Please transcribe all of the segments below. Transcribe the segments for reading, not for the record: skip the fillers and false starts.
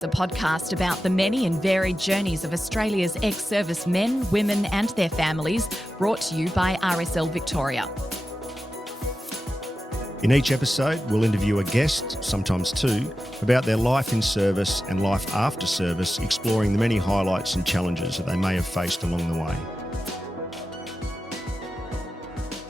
The podcast about the many and varied journeys of Australia's ex-service men, women and their families, brought to you by RSL Victoria. In each episode, we'll interview a guest, sometimes two, about their life in service and life after service, exploring the many highlights and challenges that they may have faced along the way.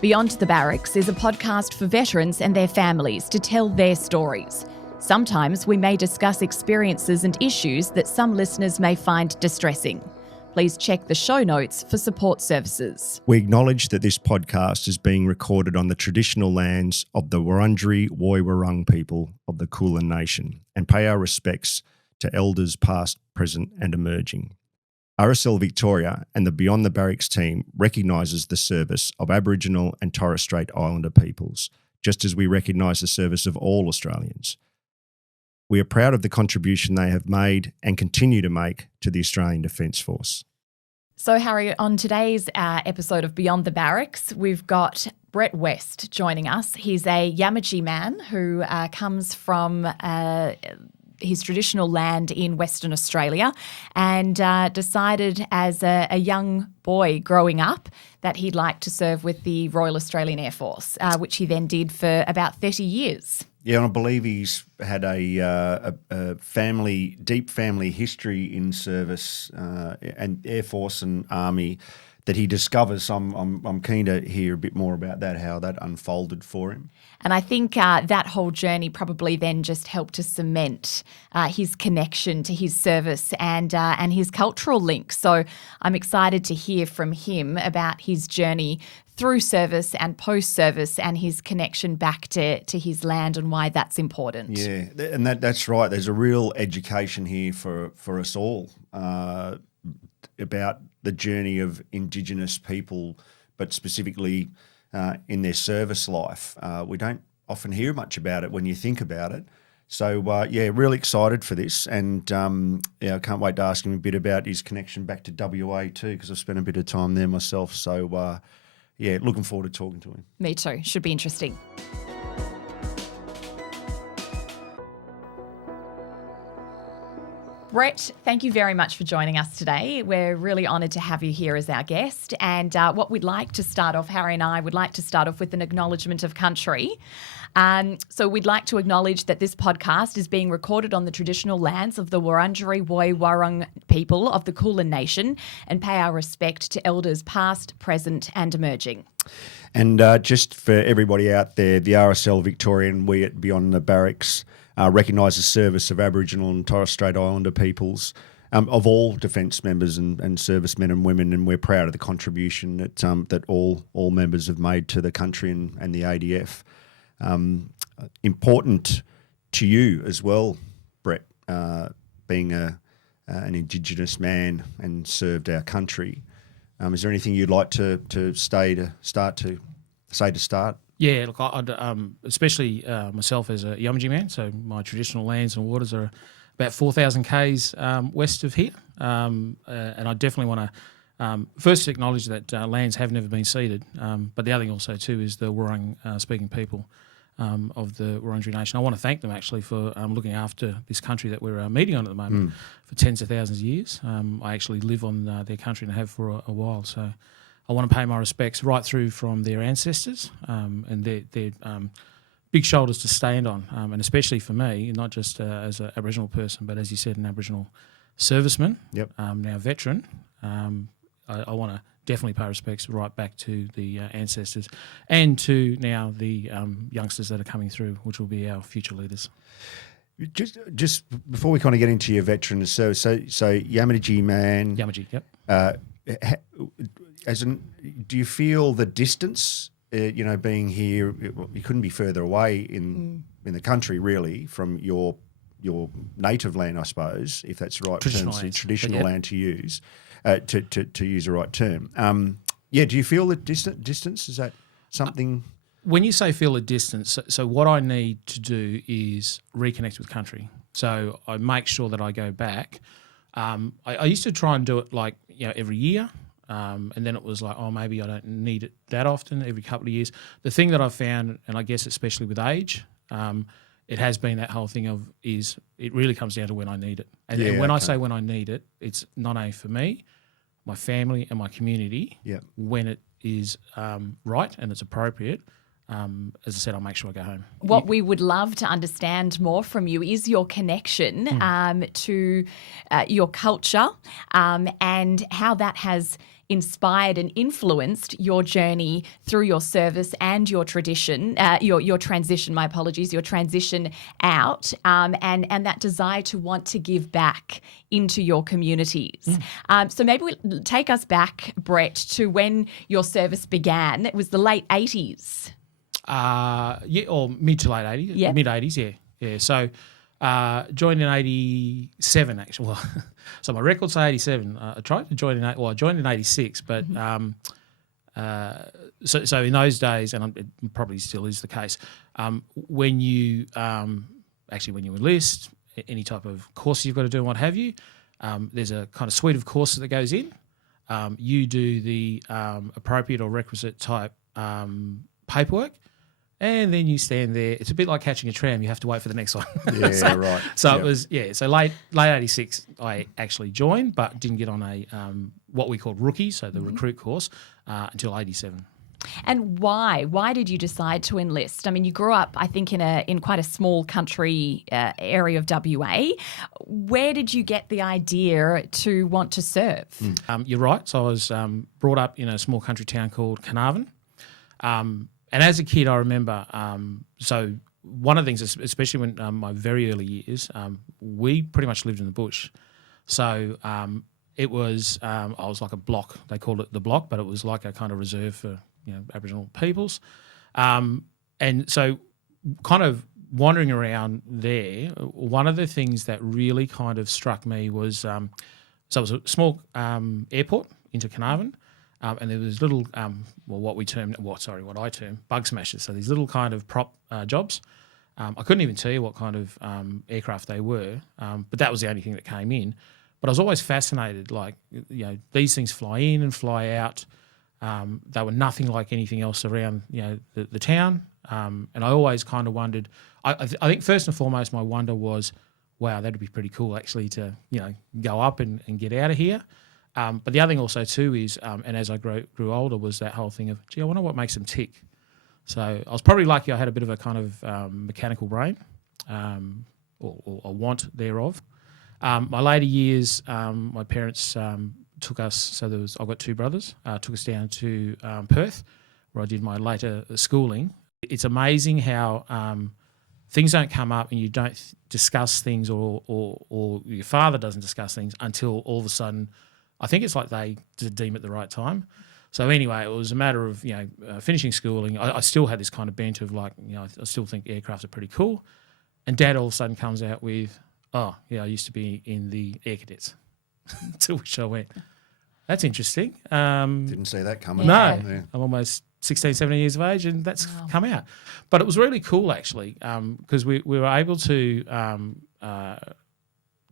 Beyond the Barracks is a podcast for veterans and their families to tell their stories. Sometimes we may discuss experiences and issues that some listeners may find distressing. Please check the show notes for support services. We acknowledge that this podcast is being recorded on the traditional lands of the Wurundjeri Woi-wurrung people of the Kulin Nation and pay our respects to elders past, present and emerging. RSL Victoria and the Beyond the Barracks team recognises the service of Aboriginal and Torres Strait Islander peoples, just as we recognise the service of all Australians. We are proud of the contribution they have made and continue to make to the Australian Defence Force. So, Harry, on today's episode of Beyond the Barracks, we've got Brett West joining us. He's a Yamatji man who comes from his traditional land in Western Australia and decided as a young boy growing up that he'd like to serve with the Royal Australian Air Force, which he then did for about 30 years. Yeah, and I believe he's had a deep family history in service and Air Force and Army that he discovers. I'm keen to hear a bit more about that, how that unfolded for him. And I think that whole journey probably then just helped to cement his connection to his service and his cultural link. So I'm excited to hear from him about his journey through service and post-service and his connection back to his land and why that's important. Yeah, and that's right. There's a real education here for us all about the journey of Indigenous people, but specifically in their service life. We don't often hear much about it when you think about it. So, really excited for this, and I can't wait to ask him a bit about his connection back to WA too, because I've spent a bit of time there myself. So, looking forward to talking to him. Me too. Should be interesting. Brett, thank you very much for joining us today. We're really honoured to have you here as our guest. And what we'd like to start off, Harry and I would like to start off with an acknowledgement of country. So we'd like to acknowledge that this podcast is being recorded on the traditional lands of the Wurundjeri Woi-wurrung people of the Kulin Nation and pay our respect to elders past, present and emerging. And just for everybody out there, the RSL Victoria and we at Beyond the Barracks recognise the service of Aboriginal and Torres Strait Islander peoples, of all defence members and servicemen and women, and we're proud of the contribution that all members have made to the country and the ADF. Important to you as well, Brett, being an Indigenous man and served our country. Is there anything you'd like to say to start? Yeah, look, I'd especially myself as a Yamatji man, so my traditional lands and waters are about 4,000 k's west of here, and I definitely want to first acknowledge that lands have never been ceded, but the other thing also too is the Wurrung speaking people of the Wurundjeri Nation. I want to thank them actually for looking after this country that we're meeting on at the moment for tens of thousands of years. I actually live on their country and have for a while, so I want to pay my respects right through from their ancestors and their big shoulders to stand on, and especially for me, not just as an Aboriginal person, but as you said, an Aboriginal serviceman, now veteran. I want to definitely pay respects right back to the ancestors and to now the youngsters that are coming through, which will be our future leaders. Just before we kind of get into your veteran service, so Yamatji man. Yamatji, yep. Do you feel the distance, being here, you couldn't be further away in the country really from your native land, I suppose, if that's the right term, traditional land to use, to use the right term. Do you feel the distance? Is that something? When you say feel the distance, so what I need to do is reconnect with country. So I make sure that I go back. I used to try and do it every year. And then it was like, maybe I don't need it that often, every couple of years. The thing that I've found, and I guess especially with age, it has been that whole thing of it really comes down to when I need it. And when I say when I need it, it's not only for me, my family and my community. When it is right and it's appropriate, as I said, I'll make sure I go home. What we would love to understand more from you is your connection to your culture and how that has inspired and influenced your journey through your service and your tradition, your transition, your transition out, and that desire to want to give back into your communities. So maybe take us back, Brett, to when your service began. It was the late 80s. Or mid to late 80s, mid 80s, yeah. So joined in 87 actually. Well, so my records say 87. I tried to join I joined in 86, but so in those days, and it probably still is the case, when you when you enlist, any type of course you've got to do and what have you, there's a kind of suite of courses that goes in. You do the appropriate or requisite type paperwork. And then you stand there. It's a bit like catching a tram. You have to wait for the next one. Yeah, right. So it was, So late 86, I actually joined, but didn't get on a what we called rookie, so the recruit course, until 87. And why? Why did you decide to enlist? I mean, you grew up, I think, in quite a small country area of WA. Where did you get the idea to want to serve? You're right. So I was brought up in a small country town called Carnarvon. And as a kid, I remember, so one of the things, especially when my very early years, we pretty much lived in the bush. So it was, I was like a block. They called it the block, but it was like a kind of reserve for Aboriginal peoples. And so kind of wandering around there, one of the things that really kind of struck me was, so it was a small airport into Carnarvon. And there was little, what I term bug smashers. So these little kind of prop jobs. I couldn't even tell you what kind of aircraft they were, but that was the only thing that came in. But I was always fascinated, these things fly in and fly out. They were nothing like anything else around, the town. And I always kind of wondered, I think first and foremost, my wonder was, wow, that'd be pretty cool actually to, go up and get out of here. But the other thing also too is, and as I grew older, was that whole thing of, gee, I wonder what makes them tick. So I was probably lucky I had a bit of a kind of mechanical brain, or a want thereof. My later years, my parents took us, so I've got two brothers, took us down to Perth, where I did my later schooling. It's amazing how things don't come up and you don't discuss things or your father doesn't discuss things until all of a sudden, I think it's like they deem it the right time. So anyway, it was a matter of, finishing schooling. I still had this kind of bent of I still think aircraft are pretty cool. And Dad all of a sudden comes out with, I used to be in the Air Cadets. To which I went, that's interesting. Didn't see that coming. No, Yeah. I'm almost 16, 17 years of age and that's come out. But it was really cool actually, because we were able to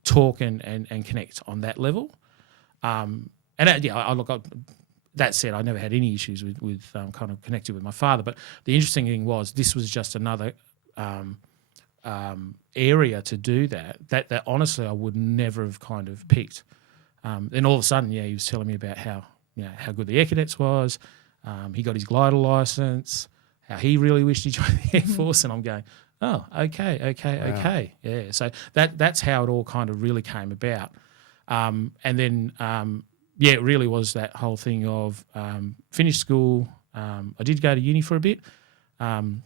talk and connect on that level. That said, I never had any issues with kind of connecting with my father. But the interesting thing was this was just another area to do that honestly I would never have kind of picked. Then all of a sudden, he was telling me about how good the Air Cadets was. He got his glider license. How he really wished he joined the Air Force, and I'm going, oh, okay. Yeah, so that's how it all kind of really came about. And then, it really was that whole thing of finished school. I did go to uni for a bit. And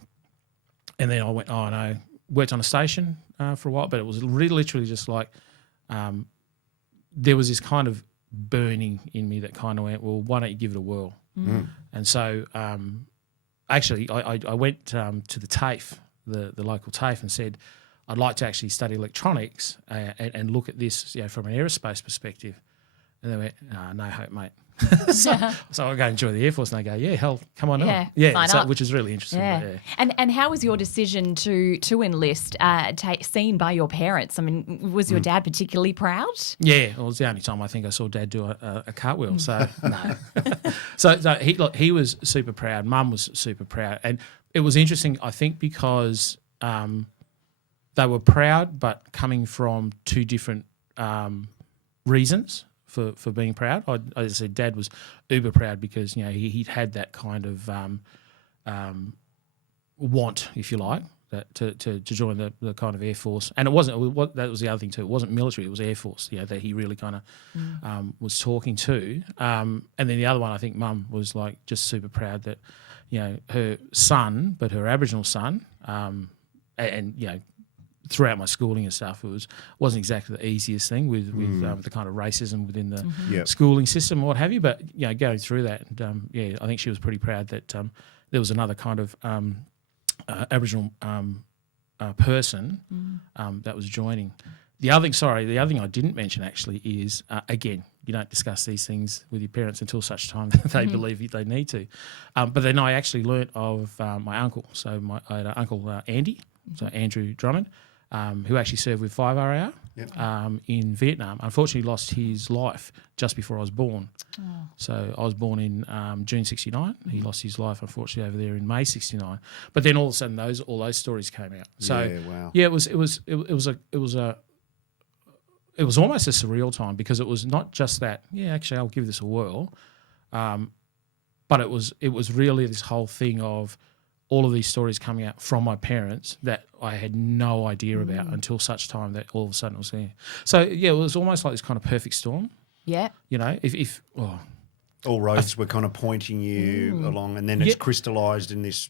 then I went, worked on a station for a while, but it was really literally just like there was this kind of burning in me that kind of went, well, why don't you give it a whirl? Mm. And so actually I went to the TAFE, the local TAFE, and said, I'd like to actually study electronics and look at this from an aerospace perspective. And they went, no hope, mate. so I go and join the Air Force, and they go, yeah, hell, come on up. Yeah, which is really interesting. Yeah. And how was your decision to enlist seen by your parents? I mean, was your dad particularly proud? Yeah, well, it was the only time I think I saw Dad do a cartwheel. So no. so he was super proud. Mum was super proud, and it was interesting, I think, because they were proud, but coming from two different reasons for being proud. As I said, Dad was uber proud because he'd had that kind of want, if you like, that to join the kind of Air Force. And that was the other thing too. It wasn't military; it was Air Force. That he really kind of was talking to. And then the other one, I think, Mum was like just super proud that her son, but her Aboriginal son, and throughout my schooling and stuff, wasn't exactly the easiest thing with the kind of racism within the schooling system or what have you. But going through that, and, I think she was pretty proud that there was another kind of Aboriginal person that was joining. The other thing I didn't mention actually is again, you don't discuss these things with your parents until such time that they believe they need to. But then I actually learnt of my uncle. So I had an uncle Andy, so Andrew Drummond, who actually served with 5 RAAF in Vietnam. Unfortunately, lost his life just before I was born. Oh. So I was born in June '69. He lost his life, unfortunately, over there in May '69. But then all of a sudden, all those stories came out. So it was almost a surreal time because it was not just that. Yeah, actually, I'll give this a whirl. But it was really this whole thing of all of these stories coming out from my parents that I had no idea about until such time that all of a sudden it was there. So, it was almost like this kind of perfect storm. Yeah. If all roads were kind of pointing you along, and then it's crystallised in this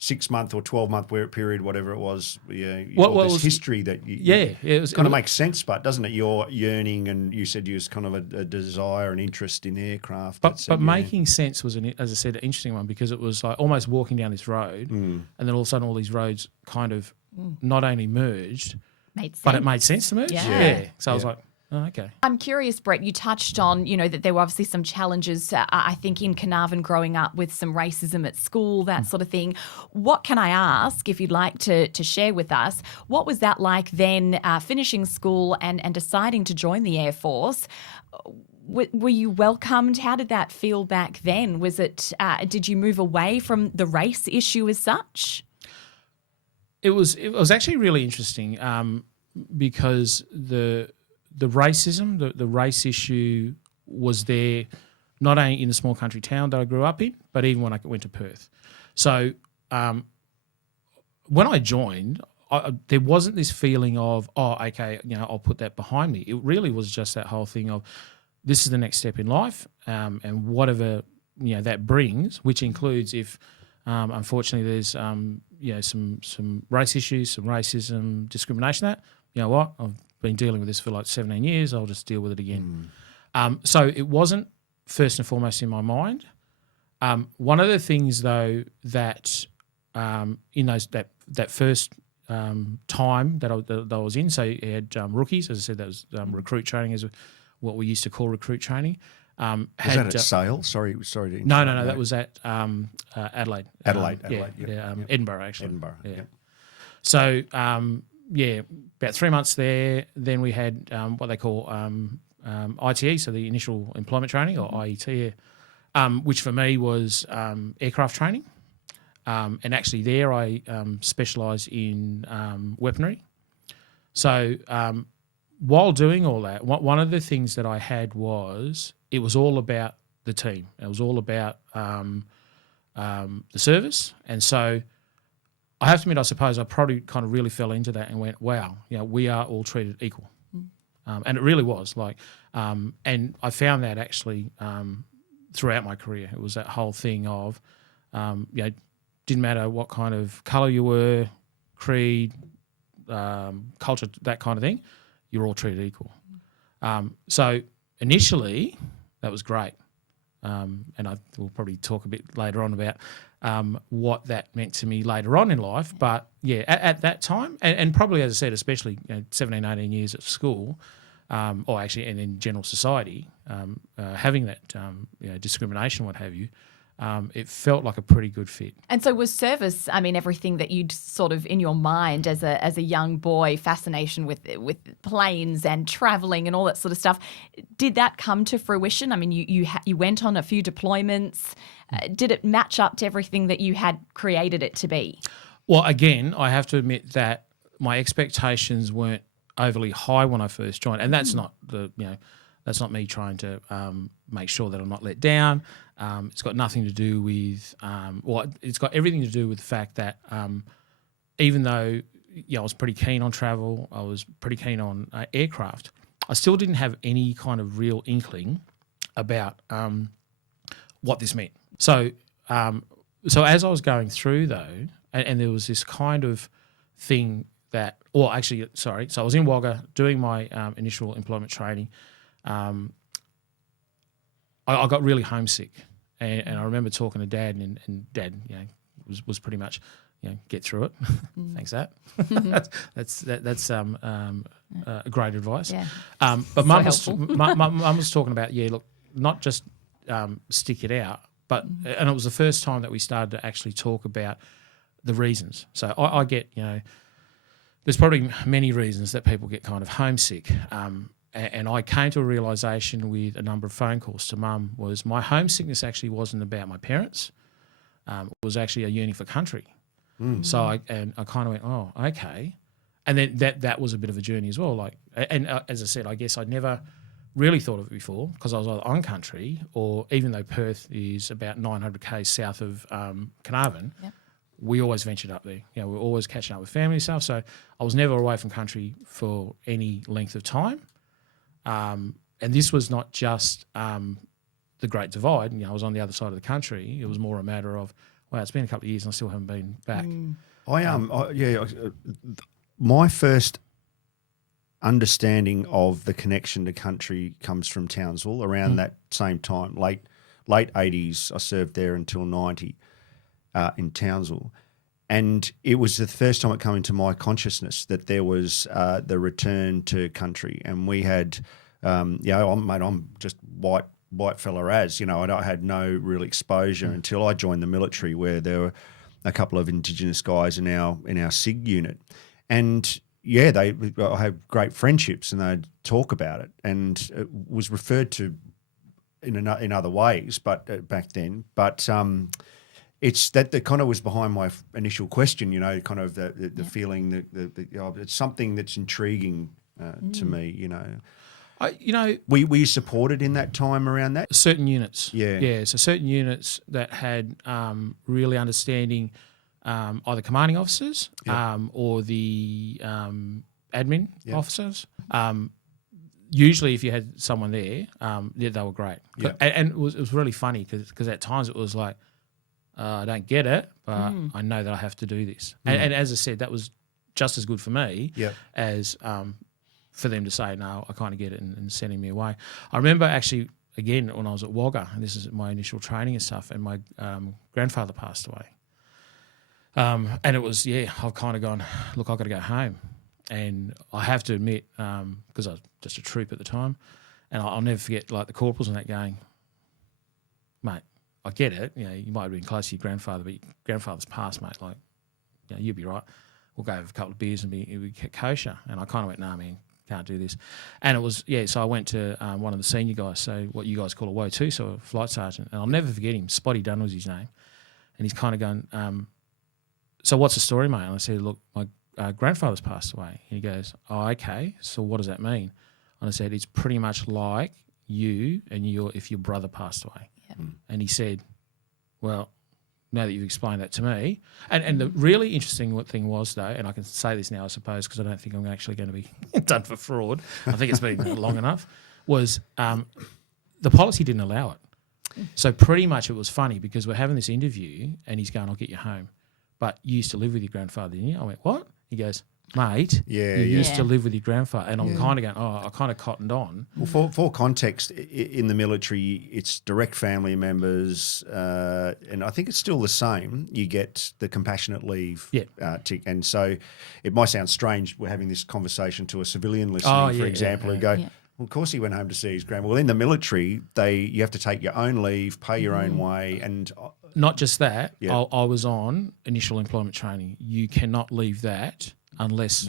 6-month or 12-month period, whatever it was. This history that it kind of makes sense, but doesn't it? Your yearning, and you said you was kind of a desire and interest in aircraft. But making sense was, as I said, an interesting one because it was like almost walking down this road, and then all of a sudden all these roads kind of not only merged, but it made sense to merge. Yeah. So I was like, oh, okay. I'm curious, Brett, you touched on, that there were obviously some challenges, I think, in Carnarvon growing up with some racism at school, that sort of thing. What can I ask, if you'd like to share with us, what was that like then finishing school and deciding to join the Air Force? Were you welcomed? How did that feel back then? Was it? Did you move away from the race issue as such? It was actually really interesting because the racism, the race issue was there not only in the small country town that I grew up in, but even when I went to Perth. So when I joined, there wasn't this feeling of, okay, I'll put that behind me. It really was just that whole thing of this is the next step in life, and whatever that brings, which includes if unfortunately there's some race issues, some racism, discrimination. That what I've been dealing with this for like 17 years. I'll just deal with it again. So it wasn't first and foremost in my mind. One of the things though that in that first time that I was in, so you had rookies, as I said, that was recruit training, is what we used to call recruit training. Was that at Sale? Sorry to interrupt. No, that was at Adelaide. Adelaide. Edinburgh actually. Edinburgh. Yeah. So about 3 months there. Then we had what they call ITE, so the initial employment training, or IET, which for me was aircraft training. And actually there I specialised in weaponry. So while doing all that, one of the things that I had was it was all about the team. It was all about the service. And so I have to admit, I suppose I probably kind of really fell into that and went, wow, we are all treated equal. And it really was like, and I found that actually throughout my career. It was that whole thing of, didn't matter what kind of colour you were, creed, culture, that kind of thing, you're all treated equal. So initially, that was great. And we'll probably talk a bit later on about what that meant to me later on in life. But, at that time, and probably, as I said, especially 17, 18 years at school, or actually and in general society, having that discrimination, what have you, it felt like a pretty good fit. And so was service, everything that you'd sort of in your mind as a young boy, fascination with planes and travelling and all that sort of stuff, did that come to fruition? You went on a few deployments. Did it match up to everything that you had created it to be? Well, again, I have to admit that my expectations weren't overly high when I first joined, and that's not that's not me trying to make sure that I'm not let down. It's got nothing to do with it's got everything to do with the fact that even though I was pretty keen on travel, I was pretty keen on aircraft, I still didn't have any kind of real inkling about what this meant. So as I was going through though, and there was this kind of thing that, so I was in Wagga doing my initial employment training. I got really homesick, and I remember talking to Dad, and Dad, was pretty much, get through it. Thanks, Dad. that's great advice. Yeah. But Mum was talking about, look, not just stick it out, but and it was the first time that we started to actually talk about the reasons. So I get, there's probably many reasons that people get kind of homesick. And I came to a realisation with a number of phone calls to Mum was my homesickness actually wasn't about my parents. It was actually a yearning for country. So I kind of went, oh, okay. And then that was a bit of a journey as well. As I said, I guess I'd never really thought of it before because I was either on country or even though Perth is about 900 k's south of Carnarvon, we always ventured up there. We were always catching up with family and stuff. So I was never away from country for any length of time. And this was not just the Great Divide. I was on the other side of the country. It was more a matter of, wow, it's been a couple of years and I still haven't been back. My first understanding of the connection to country comes from Townsville around that same time, late 80s. I served there until 90 in Townsville. And it was the first time it came into my consciousness that there was the return to country. And we had, I'm just white fella as, I had no real exposure until I joined the military where there were a couple of Indigenous guys in our SIG unit. And I had great friendships and they'd talk about it. And it was referred to in other ways, but back then. But it's that kind of was behind my initial question, kind of the feeling that it's something that's intriguing to me, Were you supported in that time around that? Certain units. Yeah. So certain units that had really understanding either commanding officers or the admin officers. Usually if you had someone there, they were great. Yeah. And it was really funny because at times it was like, I don't get it, but I know that I have to do this. And as I said, that was just as good for me as for them to say, no, I kind of get it and sending me away. I remember actually, again, when I was at Wagga, and this is my initial training and stuff, and my grandfather passed away. And it was, I've kind of gone, look, I've got to go home. And I have to admit, because I was just a troop at the time, and I'll never forget the corporals and that going, mate, I get it. You might have been close to your grandfather, but your grandfather's passed, mate. You'll be right. We'll go have a couple of beers and be kosher. And I kind of went, nah, man, can't do this. And it was, so I went to one of the senior guys, so what you guys call a WO2, so a flight sergeant. And I'll never forget him. Spotty Dunn was his name. And he's kind of going, so what's the story, mate? And I said, look, my grandfather's passed away. And he goes, oh, okay. So what does that mean? And I said, it's pretty much like you and if your brother passed away. And he said, well, now that you've explained that to me, and the really interesting thing was, though, and I can say this now, I suppose, because I don't think I'm actually going to be done for fraud. I think it's been long enough, was the policy didn't allow it. So pretty much it was funny because we're having this interview and he's going, I'll get you home. But you used to live with your grandfather, didn't you? I went, what? He goes, mate, you used to live with your grandfather. And I'm kind of going, I kind of cottoned on. Well, for context, in the military, it's direct family members, and I think it's still the same. You get the compassionate leave tick. And so it might sound strange we're having this conversation to a civilian listening, for example, who go, well, of course he went home to see his grandma. Well, in the military, you have to take your own leave, pay your own way, and... Not just that, I was on initial employment training. You cannot leave that unless it's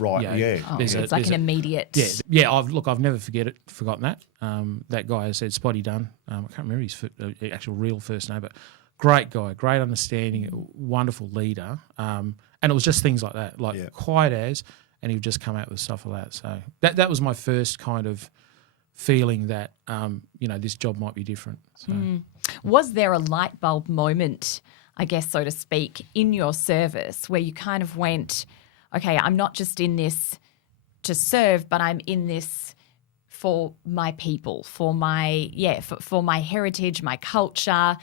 like an immediate. I've never forgotten that. That guy I said, Spotty Dunn. I can't remember his actual real first name, but great guy, great understanding, wonderful leader. And it was just things like that, quiet as. and he would just come out with stuff like that. So that was my first kind of feeling that, this job might be different. So. Was there a light bulb moment, I guess, so to speak, in your service where you kind of went, okay, I'm not just in this to serve, but I'm in this for my people, for my heritage, my culture.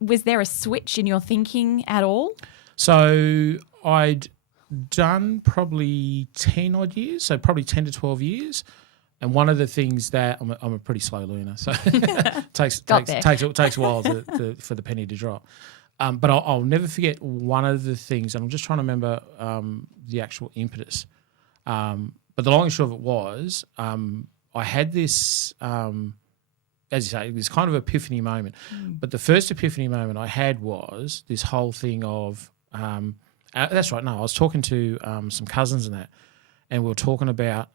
Was there a switch in your thinking at all? So I'd done probably 10 odd years, so probably 10 to 12 years. And one of the things that I'm a pretty slow learner, so it takes a while for the penny to drop. But I'll never forget one of the things, and I'm just trying to remember the actual impetus. But the long and short of it was, I had this, as you say, this kind of epiphany moment. But the first epiphany moment I had was this whole thing of, that's right, no, I was talking to some cousins and that, and we were talking about,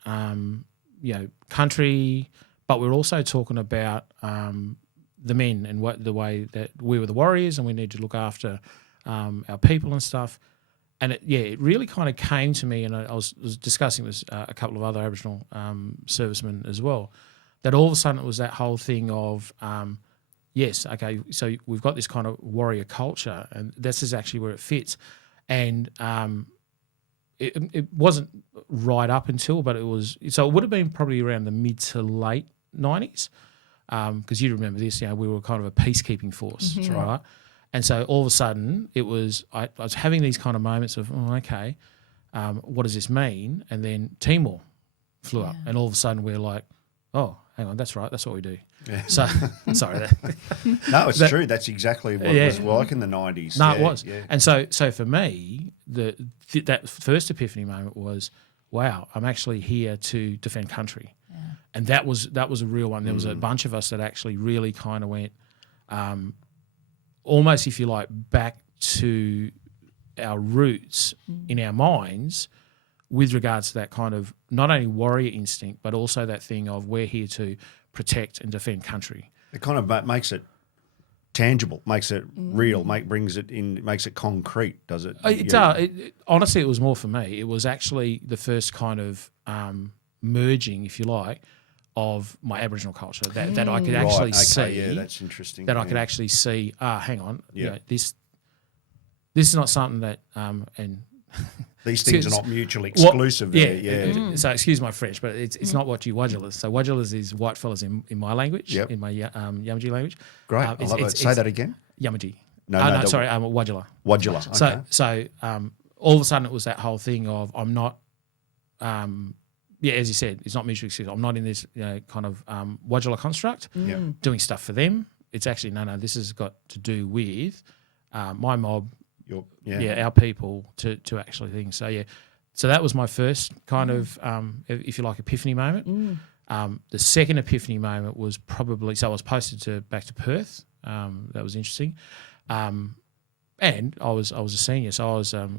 country, but we were also talking about the men and the way that we were the warriors and we need to look after our people and stuff. And it really kind of came to me, and I was discussing this a couple of other Aboriginal servicemen as well, that all of a sudden it was that whole thing of, yes, okay, so we've got this kind of warrior culture, and this is actually where it fits. And it wasn't right up until, but it was, so it would have been probably around the mid to late 90s, because you remember this, we were kind of a peacekeeping force, right? And so all of a sudden it was, I was having these kind of moments of, okay, what does this mean? And then Timor flew up, and all of a sudden we're like, oh, hang on, that's right, that's what we do. Yeah. So, sorry. No, it's true. That's exactly what it was like in the 90s. No, it was. Yeah. And so for me, that first epiphany moment was, wow, I'm actually here to defend country. Yeah. And that was a real one. There was a bunch of us that actually really kind of went, almost, if you like, back to our roots in our minds with regards to that kind of not only warrior instinct, but also that thing of we're here to protect and defend country. It kind of makes it tangible, makes it real, brings it in, makes it concrete, does it? It does. Honestly, it was more for me. It was actually the first kind of merging, if you like, of my Aboriginal culture that I could actually see. Yeah, that's interesting. That I could actually see. Hang on, this is not something that and. These things are not mutually exclusive. So excuse my French, but it's not what you Wadjulas. So Wadjulas is white fellas in my language, in my Yamatji language. Great, I love it. Say that again. Yamatji. No, sorry, Wadjula. Wadjula. Okay. So all of a sudden it was that whole thing of I'm not, as you said, it's not mutually exclusive. I'm not in this kind of Wadjula construct doing stuff for them. It's actually no. This has got to do with my mob. Our people to actually think. So that was my first kind of, if you like, epiphany moment. The second epiphany moment was probably, so I was posted back to Perth. That was interesting. And I was a senior, so I was a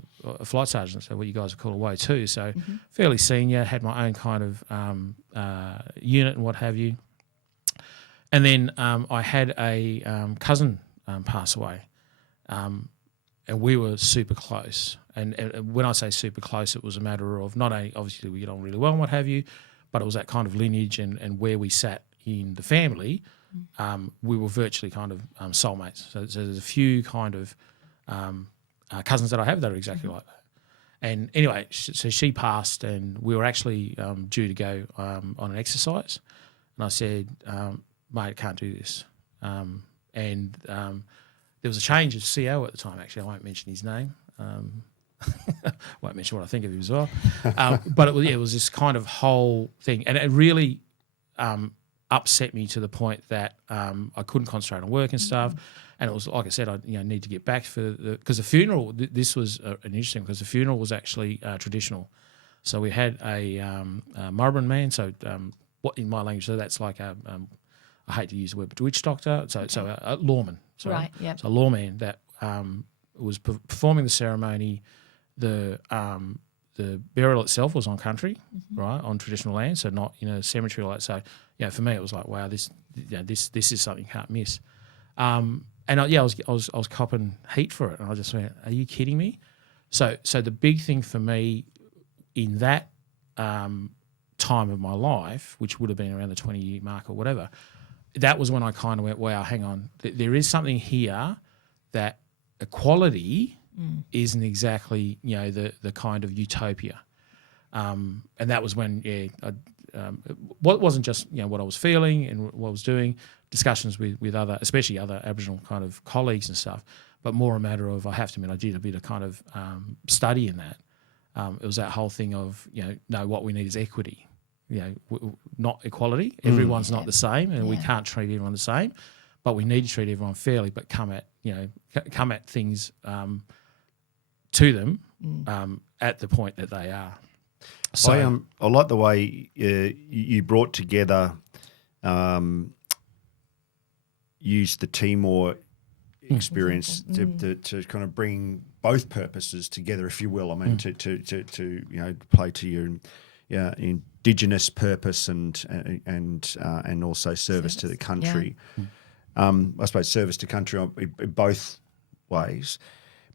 flight sergeant, so what you guys would call a WO too. So fairly senior, had my own kind of unit and what have you. And then I had a cousin pass away. And we were super close. And when I say super close, it was a matter of not only, obviously, we get on really well and what have you, but it was that kind of lineage and where we sat in the family. We were virtually kind of soulmates. So there's a few kind of cousins that I have that are exactly like that. And anyway, so she passed, and we were actually due to go on an exercise. And I said, mate, I can't do this. There was a change of CO at the time, actually. I won't mention his name. Won't mention what I think of him as well. But it was this kind of whole thing. And it really upset me to the point that I couldn't concentrate on work and stuff. And it was, like I said, I need to get back because the funeral, this was an interesting, because the funeral was actually traditional. So we had a Murrabin man, so what in my language, so that's like I hate to use the word, but witch doctor, so a lawman. Sorry. Right, yeah. So a lawman that was performing the ceremony. The burial itself was on country, right, on traditional land, so not in a cemetery like. So, for me it was like, wow, this is something you can't miss. And I was copping heat for it, and I just went, are you kidding me? So the big thing for me in that time of my life, which would have been around the 20-year mark or whatever, that was when I kind of went, wow, hang on, there is something here that equality isn't exactly, the kind of utopia. And that was when, what wasn't just, what I was feeling and what I was doing, discussions with other, especially other Aboriginal kind of colleagues and stuff, but more a matter of, I have to admit, I did a bit of kind of study in that. It was that whole thing of, no, what we need is equity, not equality. Everyone's not the same, and we can't treat everyone the same, but we need to treat everyone fairly, but come at things to them at the point that they are. So I like the way you brought together, used the Timor experience to kind of bring both purposes together, if you will. I mean, to play to your Indigenous purpose and also service to the country. Yeah. I suppose service to country in both ways,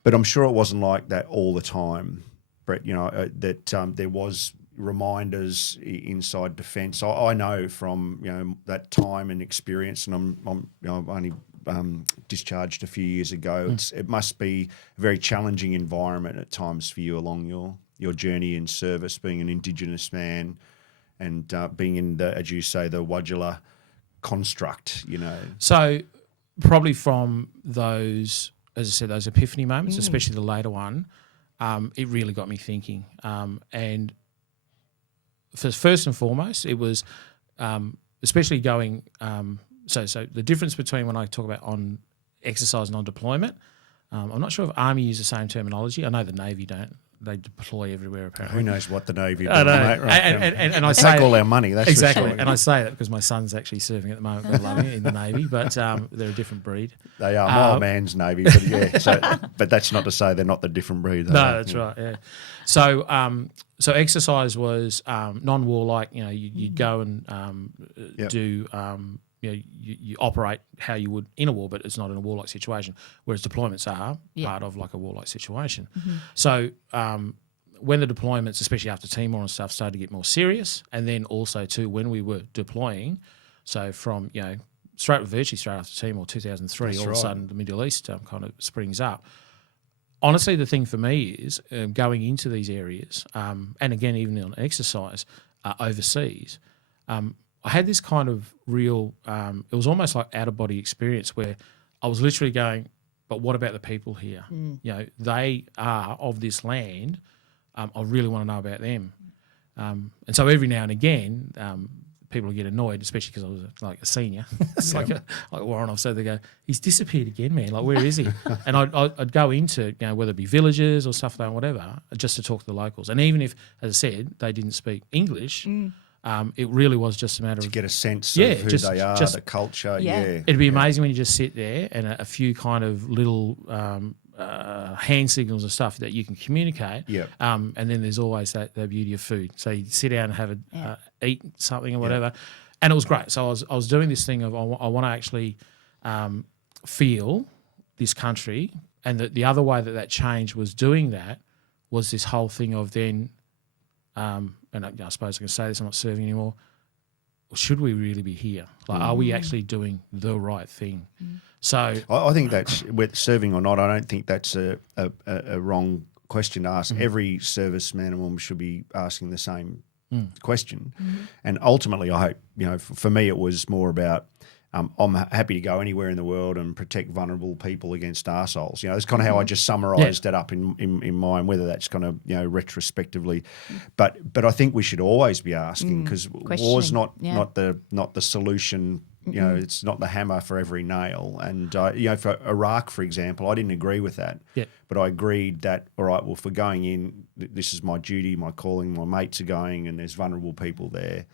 but I'm sure it wasn't like that all the time, Brett. That there was reminders inside defence. I know from that time and experience, and I'm only discharged a few years ago. It must be a very challenging environment at times for you along your journey in service, being an Indigenous man and being in the, as you say, the Wadjala construct. So probably from those, as I said, those epiphany moments, especially the later one, it really got me thinking. And first and foremost, it was especially going. So the difference between when I talk about on exercise and on deployment, I'm not sure if Army use the same terminology. I know the Navy don't. They deploy everywhere apparently. Who knows what the Navy do? I know. Mate, right? And I say take all our money. That's exactly. For sure. And I say that because my son's actually serving at the moment in the Navy, but they're a different breed. They are my man's Navy, but yeah. But that's not to say they're not the different breed. No, that's right. Yeah. So exercise was non-warlike. You'd go and do. You operate how you would in a war, but it's not in a warlike situation, whereas deployments are part of like a warlike situation. So when the deployments, especially after Timor and stuff, started to get more serious, and then also too when we were deploying, so from virtually straight after Timor, 2003, That's all right. of a sudden the Middle East kind of springs up. Honestly, the thing for me is going into these areas, and again even on exercise overseas. I had this kind of real, it was almost like out-of-body experience where I was literally going, but what about the people here? They are of this land. I really want to know about them. And so every now and again, people get annoyed, especially because I was like a senior. It's like Warren officer. They go, he's disappeared again, man. Like, where is he? And I'd go into, whether it be villages or stuff like that, whatever, just to talk to the locals. And even if, as I said, they didn't speak English, it really was just a matter to of get a sense of who they are, the culture. It'd be amazing when you just sit there and a few kind of little hand signals and stuff that you can communicate. And then there's always that beauty of food. So you sit down and have eat something or whatever, and it was great. So I was doing this thing of I want to actually feel this country, and the other way that changed was doing that was this whole thing of then. And I suppose I can say this, I'm not serving anymore. Should we really be here? Like, are we actually doing the right thing? So I think that's, with serving or not, I don't think that's a wrong question to ask. Every serviceman and woman should be asking the same question. And ultimately, I hope, for me, it was more about, I'm happy to go anywhere in the world and protect vulnerable people against arseholes. That's kind of how I just summarised it up in mind, whether that's kind of, retrospectively. But I think we should always be asking, because war's not the solution. It's not the hammer for every nail. And, for Iraq, for example, I didn't agree with that. But I agreed that, all right, well, if we're going in, this is my duty, my calling, my mates are going, and there's vulnerable people there.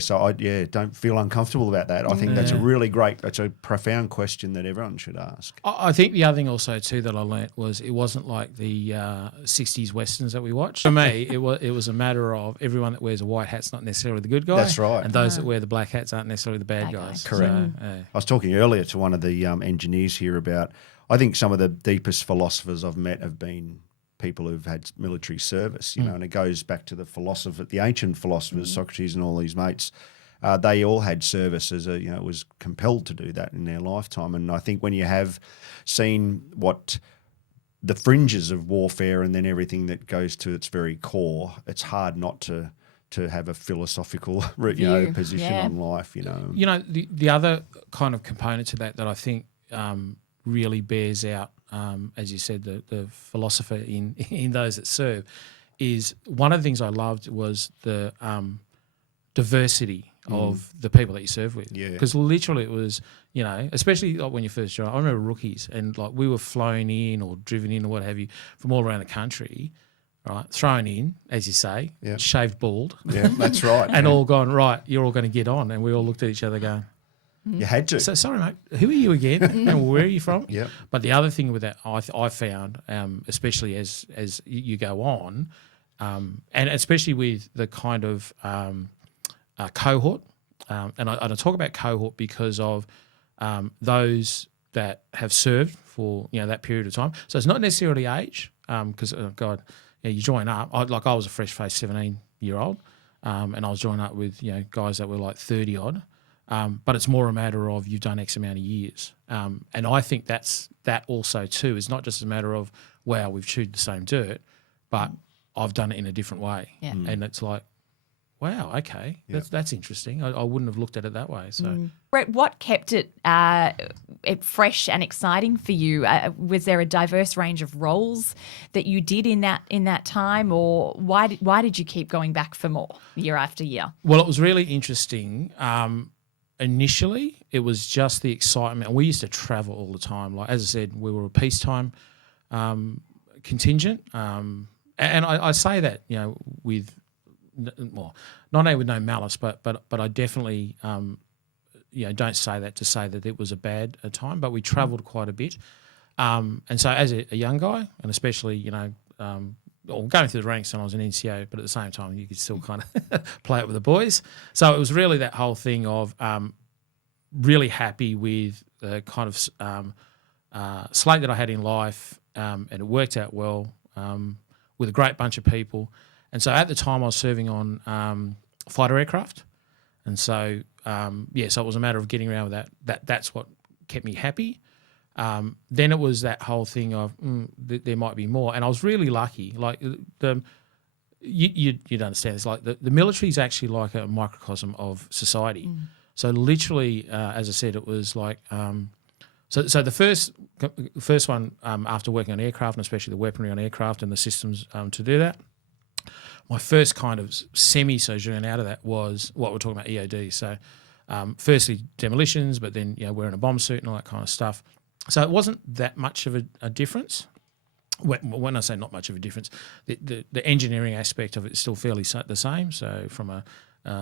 So I don't feel uncomfortable about that. I think that's a profound question that everyone should ask. I think the other thing also too that I learnt was it wasn't like the 60s westerns that we watched. For me, it was a matter of everyone that wears a white hat's not necessarily the good guy. That's right. And those that wear the black hats aren't necessarily the bad guys. Correct. I was talking earlier to one of the engineers here about, I think some of the deepest philosophers I've met have been people who've had military service, and it goes back to the ancient philosophers, Socrates and all these mates. They all had service as was compelled to do that in their lifetime. And I think when you have seen what the fringes of warfare and then everything that goes to its very core, it's hard not to have a philosophical position on life. The other kind of component to that I think really bears out, as you said, the philosopher in those that serve, is one of the things I loved was the diversity of the people that you serve with. Because literally it was, especially like when you first joined, I remember rookies and like we were flown in or driven in or what have you from all around the country, right? Thrown in, as you say, shaved bald. Yeah, that's right. And all gone, right, you're all going to get on. And we all looked at each other going, you had to. So sorry, mate, who are you again? And where are you from? Yeah. But the other thing with that I found, especially as you go on, and especially with the kind of cohort, and I talk about cohort because of those that have served for that period of time. So it's not necessarily age, because you join up. I was a fresh-faced 17-year-old, and I was joining up with guys that were like 30 odd. But it's more a matter of you've done X amount of years, and I think that also too is not just a matter of wow, we've chewed the same dirt, but I've done it in a different way, and it's like, wow, okay, that's interesting. I wouldn't have looked at it that way. So, Brett, what kept it fresh and exciting for you? Was there a diverse range of roles that you did in that time, or why did you keep going back for more year after year? Well, it was really interesting. Initially, it was just the excitement. We used to travel all the time. Like as I said, we were a peacetime contingent, and I say that with not only with no malice, but I definitely don't say that to say that it was a bad time. But we travelled quite a bit, and so as a young guy, and especially going through the ranks, and I was an NCO, but at the same time you could still kind of play it with the boys. So it was really that whole thing of really happy with the kind of slate that I had in life, and it worked out well with a great bunch of people. And so at the time I was serving on fighter aircraft, and so so it was a matter of getting around with that. That's what kept me happy. Then it was that whole thing of there might be more, and I was really lucky. Like you'd understand this. Like the military is actually like a microcosm of society. So literally, as I said, it was like so the first one after working on aircraft, and especially the weaponry on aircraft and the systems to do that. My first kind of semi-sojourn out of that was what we're talking about, EOD. So firstly demolitions, but then wearing a bomb suit and all that kind of stuff. So it wasn't that much of a difference. When I say not much of a difference, the engineering aspect of it is still fairly the same. So from a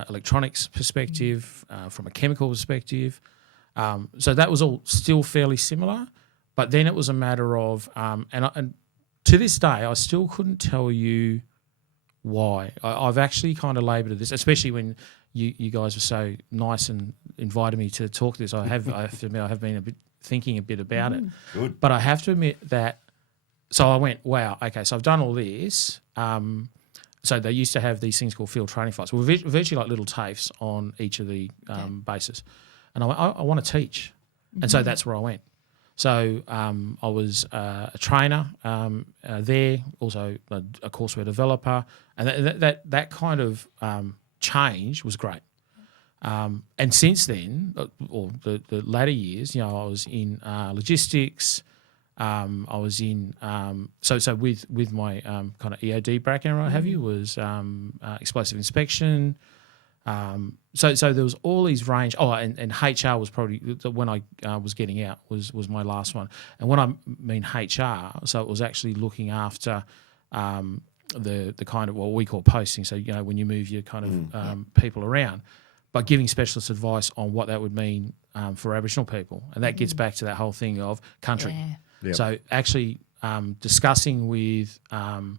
electronics perspective, from a chemical perspective, so that was all still fairly similar. But then it was a matter of, and to this day, I still couldn't tell you why. I've actually kind of laboured at this, especially when you guys were so nice and invited me to talk this. I have to admit, I have been thinking a bit about it. Good. But I have to admit that, so I went, wow, okay, so I've done all this. So they used to have these things called field training flights. Well, virtually like little TAFEs on each of the bases. And I went, I want to teach. And so that's where I went. So I was a trainer there, also a courseware developer. And that kind of change was great. And since then, or the latter years, I was in logistics. I was in so with my kind of EOD background, what have you, was explosive inspection. So there was all these range. Oh, and HR was probably when I was getting out was my last one. And when I mean HR, so it was actually looking after the kind of what we call posting. So when you move your kind of people around, but giving specialist advice on what that would mean for Aboriginal people, and that gets back to that whole thing of country. Yeah. Yep. So actually discussing with, and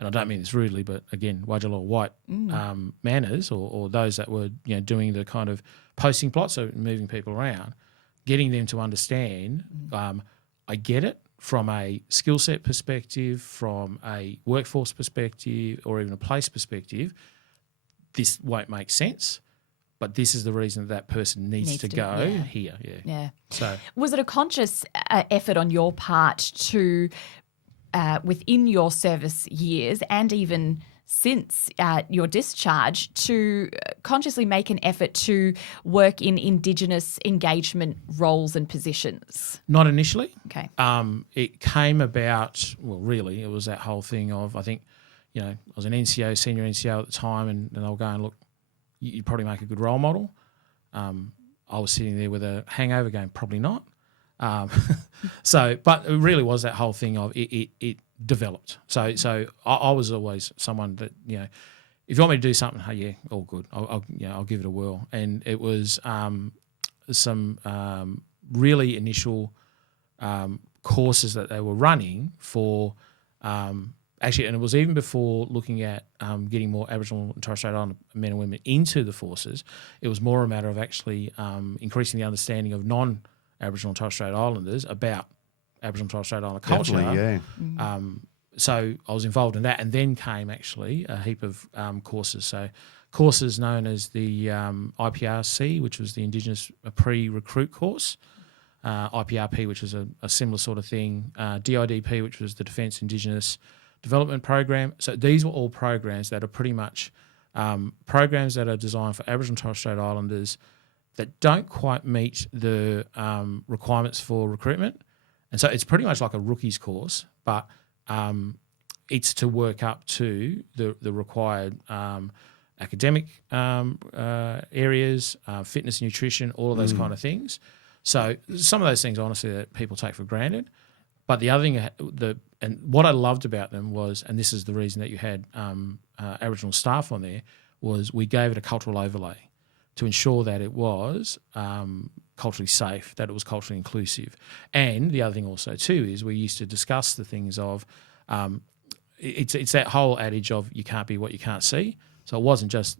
I don't mean this rudely, but again, Wajal white manners or those that were doing the kind of posting plots, so moving people around, getting them to understand, I get it, from a skill set perspective, from a workforce perspective, or even a place perspective, this won't make sense. But this is the reason that person needs to go here. Yeah. So, was it a conscious effort on your part to, within your service years and even since your discharge, to consciously make an effort to work in Indigenous engagement roles and positions? not initially. Okay. It came about, well, really, it was that whole thing of, I think, I was an NCO, senior NCO at the time, and they were going, look, you'd probably make a good role model. I was sitting there with a hangover going, probably not. But it really was that whole thing of it developed. So I was always someone that, if you want me to do something, hey, yeah, all good. I'll give it a whirl. And it was some really initial courses that they were running for actually, and it was even before looking at getting more Aboriginal and Torres Strait Islander men and women into the forces. It was more a matter of actually increasing the understanding of non-Aboriginal and Torres Strait Islanders about Aboriginal and Torres Strait Islander culture. Definitely, yeah. So I was involved in that, and then came actually a heap of courses. So courses known as the IPRC, which was the Indigenous pre-recruit course, IPRP, which was a similar sort of thing, DIDP, which was the Defence Indigenous Development Program. So these were all programs that are pretty much programs that are designed for Aboriginal and Torres Strait Islanders that don't quite meet the requirements for recruitment. And so it's pretty much like a rookies course, but it's to work up to the required academic areas, fitness, nutrition, all of those kind of things. So some of those things, honestly, that people take for granted. But the other thing, and what I loved about them was, and this is the reason that you had Aboriginal staff on there, was we gave it a cultural overlay to ensure that it was culturally safe, that it was culturally inclusive. And the other thing also too is we used to discuss the things of, it's that whole adage of you can't be what you can't see. So it wasn't just,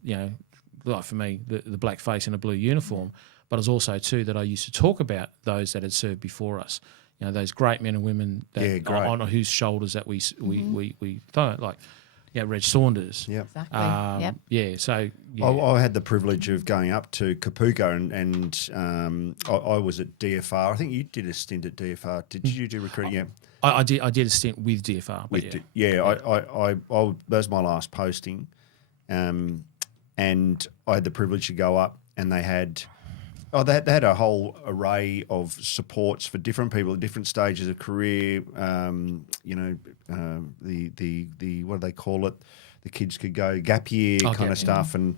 like for me, the black face in a blue uniform, but it was also too that I used to talk about those that had served before us. Those great men and women that on whose shoulders that we don't, like, Reg Saunders. Yeah, exactly. Yeah, so I had the privilege of going up to Kapuka and I was at DFR. I think you did a stint at DFR. Did you do recruiting? Yeah, I did a stint with DFR. I that was my last posting, and I had the privilege to go up, and they had they had a whole array of supports for different people at different stages of career. The what do they call it? The kids could go gap year kind of stuff, and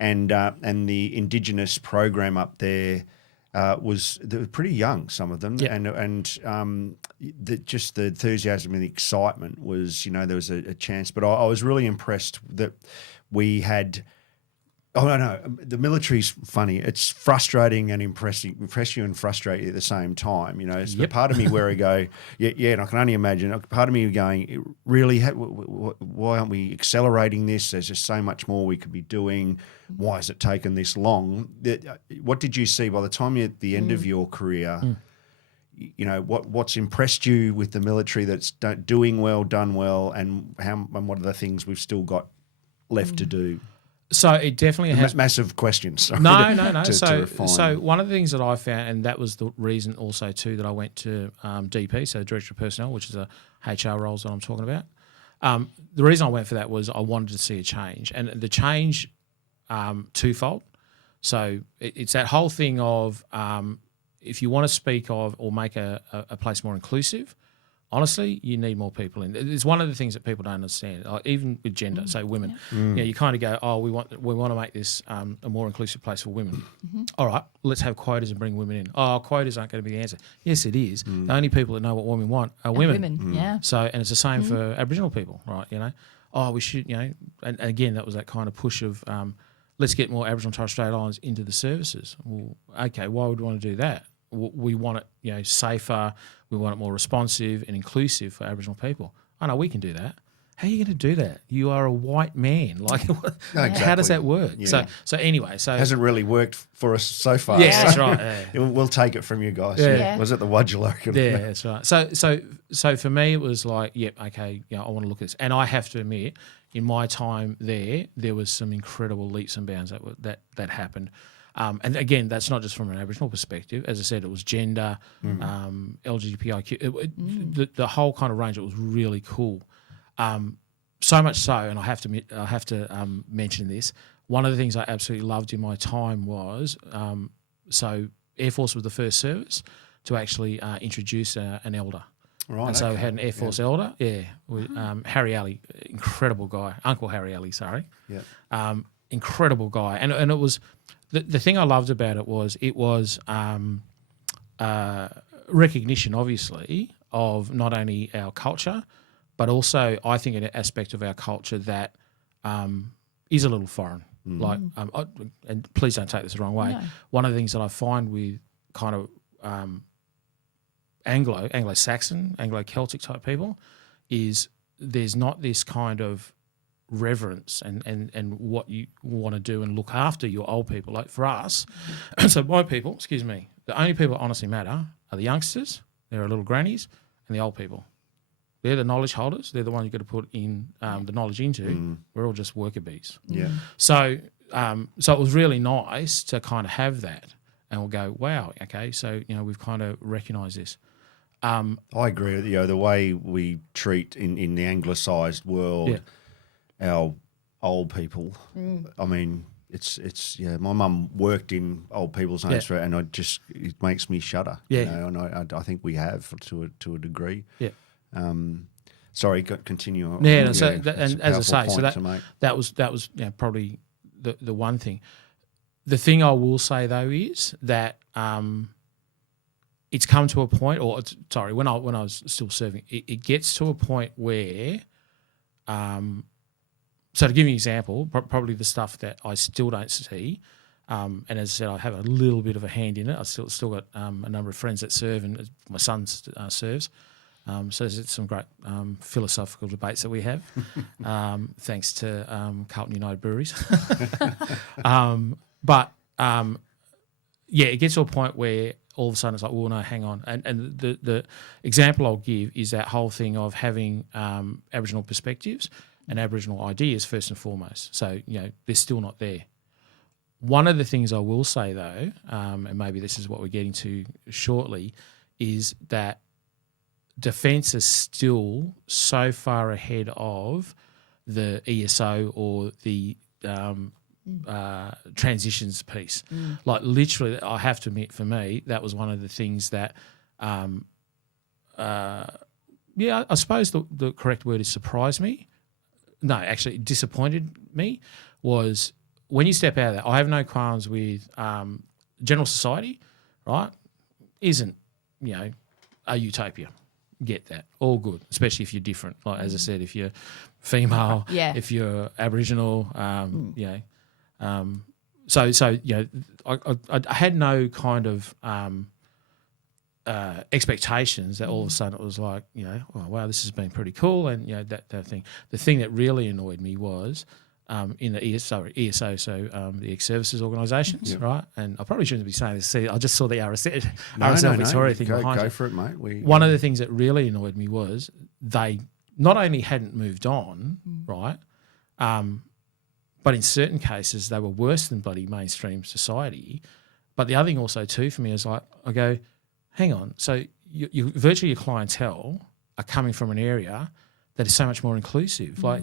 the Indigenous program up there they were pretty young, some of them, and just the enthusiasm and the excitement was, there was a chance. But I was really impressed that we had. Oh, no, the military's funny. It's frustrating and impress you and frustrate you at the same time. It's the part of me where I go, and I can only imagine, part of me going, really, why aren't we accelerating this? There's just so much more we could be doing. Why has it taken this long? What did you see by the time you're at the end of your career? What's impressed you with the military that's doing well, done well, and what are the things we've still got left to do? So it definitely has massive questions. No. So one of the things that I found, and that was the reason also too that I went to DP, so Director of Personnel, which is a HR roles that I'm talking about. The reason I went for that was I wanted to see a change, and the change twofold. So it's that whole thing of if you want to speak of or make a place more inclusive, honestly, you need more people in. It's one of the things that people don't understand, even with gender, say women. You kind of go, oh, we want to make this a more inclusive place for women. All right, let's have quotas and bring women in. Oh, quotas aren't going to be the answer. Yes, it is. The only people that know what women want are women. Yeah. So, and it's the same for Aboriginal people, right? Oh, we should, and again, that was that kind of push of let's get more Aboriginal and Torres Strait Islanders into the services. Well, okay, why would we want to do that? We want it, safer. We want it more responsive and inclusive for Aboriginal people. I know we can do that. how are you going to do that? You are a white man. Like, how does that work? Yeah. So anyway, hasn't really worked for us so far. Yeah, so that's right. Yeah. We'll take it from you guys. Yeah. Was it the Wadjala? Yeah, that's right. So for me, it was like, yep, okay, I want to look at this, and I have to admit, in my time there was some incredible leaps and bounds that happened. And again, that's not just from an Aboriginal perspective. As I said, it was gender, LGBTIQ, the whole kind of range. It was really cool. So much so, and I have to mention this. One of the things I absolutely loved in my time was so Air Force was the first service to actually introduce an elder. Right. And so we had an Air Force elder, Harry Alley, incredible guy, Uncle Harry Alley, sorry. Yeah. Incredible guy, and it was the thing I loved about it was recognition, obviously, of not only our culture, but also I think an aspect of our culture that is a little foreign. Like, and please don't take this the wrong way. No. One of the things that I find with kind of Anglo-Saxon, Anglo-Celtic type people is there's not this kind of reverence and what you want to do and look after your old people. Like for us, so my people, the only people that honestly matter are the youngsters, there are little grannies, and the old people. They're the knowledge holders. They're the ones you've got to put in the knowledge into. We're all just worker bees. Yeah. So it was really nice to kind of have that, and we'll go, wow, okay, so we've kind of recognised this. I agree with you. The way we treat in the anglicised world our old people. I mean, it's my mum worked in old people's homes, and it makes me shudder. Yeah. And I think we have to a degree. Yeah. Sorry, continue. Yeah. So and as I say, so that was probably the one thing. The thing I will say though is that it's come to a point, when I was still serving, it gets to a point where, so to give you an example, probably the stuff that I still don't see, and as I said, I have a little bit of a hand in it. I've still got a number of friends that serve, and my son serves. So there's some great philosophical debates that we have, thanks to Carlton United Breweries. But it gets to a point where all of a sudden it's like, well, no, hang on. And the example I'll give is that whole thing of having Aboriginal perspectives and Aboriginal ideas first and foremost. So, they're still not there. One of the things I will say though, and maybe this is what we're getting to shortly, is that defence is still so far ahead of the ESO or the transitions piece. Like literally, I have to admit, for me, that was one of the things that, I suppose the correct word is surprised me. No, actually, it disappointed me was when you step out of that. I have no qualms with general society, right? Isn't, a utopia. Get that. All good, especially if you're different. Like, as I said, if you're female, if you're Aboriginal, I had no kind of expectations that all of a sudden it was like, oh, wow, this has been pretty cool, and that thing. The thing that really annoyed me was in the ESO, the ex-services organisations, right? And I probably shouldn't be saying this. See, I just saw the RSL Victoria thing behind go you. for it, mate. One of the things that really annoyed me was they not only hadn't moved on, right, but in certain cases they were worse than bloody mainstream society. But the other thing also too for me is like, I go, hang on, so you virtually your clientele are coming from an area that is so much more inclusive. Like,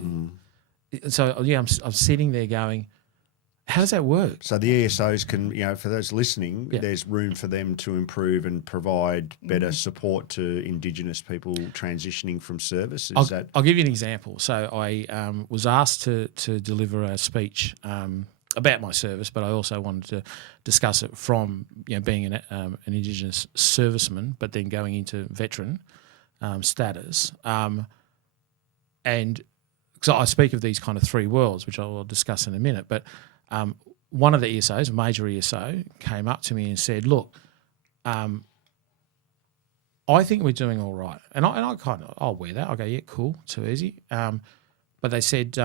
so I'm sitting there going, how does that work? So the ESOs can, for those listening, there's room for them to improve and provide better support to Indigenous people transitioning from service. I'll give you an example. So I was asked to deliver a speech about my service, but I also wanted to discuss it from being an Indigenous serviceman, but then going into veteran status. And so I speak of these kind of three worlds, which I will discuss in a minute. But one of the ESOs, a major ESO, came up to me and said, "Look, I think we're doing all right." And I kind of, I'll wear that. I go, "Yeah, cool, too easy." but they said,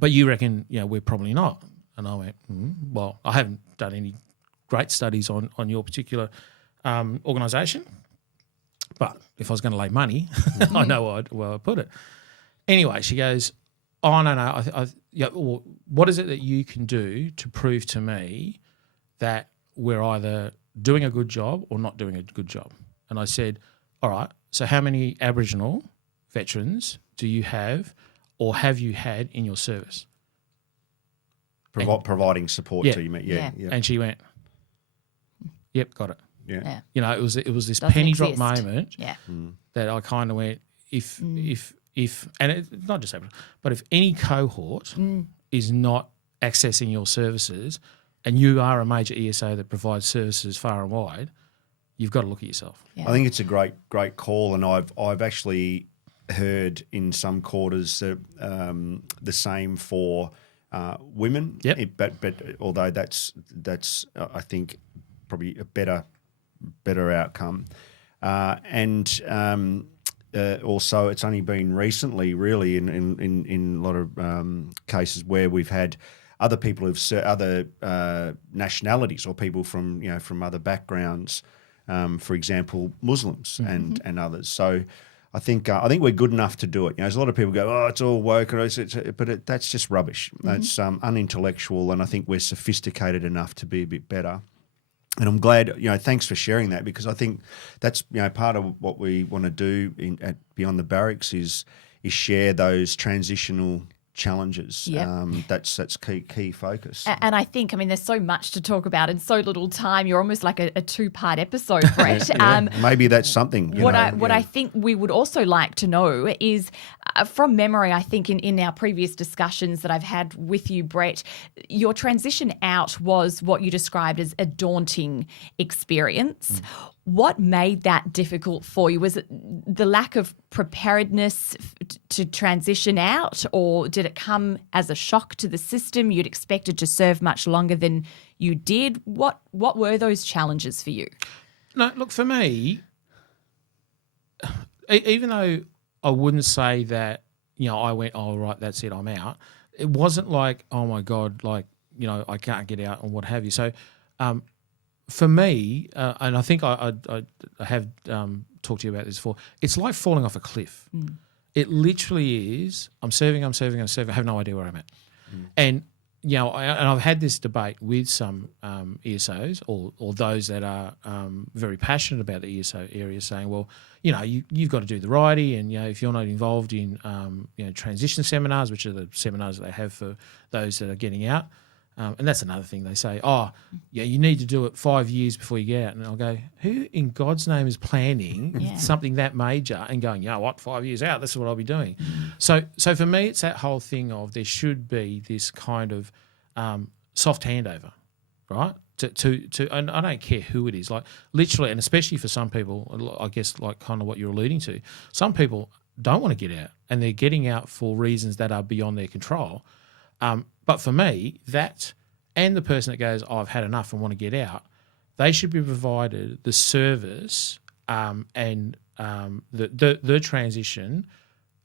but you reckon, we're probably not. And I went, well, I haven't done any great studies on your particular organisation, but if I was going to lay money, I know where I'd put it. Anyway, she goes, oh, no. What is it that you can do to prove to me that we're either doing a good job or not doing a good job? And I said, all right, so how many Aboriginal veterans do you have or have you had in your service? Providing support to you, mate. Yeah. And she went, yep, got it. Yeah. It was this Doesn't penny exist. drop moment Yeah. that I kind of went, if and it's not just Aboriginal, but if any cohort is not accessing your services and you are a major ESO that provides services far and wide, you've got to look at yourself. I think it's a great call, and I've actually heard in some quarters that the same for women. Yep. But although that's I think probably a better outcome, and also it's only been recently, really, in a lot of cases where we've had other people other nationalities or people from other backgrounds. For example, Muslims and others. So I think we're good enough to do it. There's a lot of people go, oh, it's all woke, but that's just rubbish. That's unintellectual, and I think we're sophisticated enough to be a bit better. And I'm glad, thanks for sharing that, because I think that's part of what we want to do at Beyond the Barracks is share those transitional challenges. Yep. That's key focus. And I think, there's so much to talk about in so little time. You're almost like a 2-part episode, Brett. Maybe that's something. What I think we would also like to know is, from memory, I think in our previous discussions that I've had with you, Brett, your transition out was what you described as a daunting experience. What made that difficult for you? Was it the lack of preparedness to transition out, or did it come as a shock to the system? You'd expected to serve much longer than you did. What were those challenges for you? No, look, for me, even though I wouldn't say that, I went, oh, right, that's it, I'm out. It wasn't like, oh, my God, I can't get out and what have you. So for me, and I think I have talked to you about this before, it's like falling off a cliff. It literally is, I'm serving, I have no idea where I'm at. And, and I've had this debate with some ESOs or those that are very passionate about the ESO area, saying, well, you've got to do the righty, and, if you're not involved in, transition seminars, which are the seminars that they have for those that are getting out, and that's another thing they say, you need to do it 5 years before you get out. And I'll go, who in God's name is planning something that major and going, 5 years out, this is what I'll be doing. So for me, it's that whole thing of there should be this kind of soft handover, right? To and I don't care who it is, like literally, and especially for some people, I guess like kind of what you're alluding to, some people don't want to get out and they're getting out for reasons that are beyond their control. But for me, that and the person that goes, I've had enough and want to get out, they should be provided the service and the transition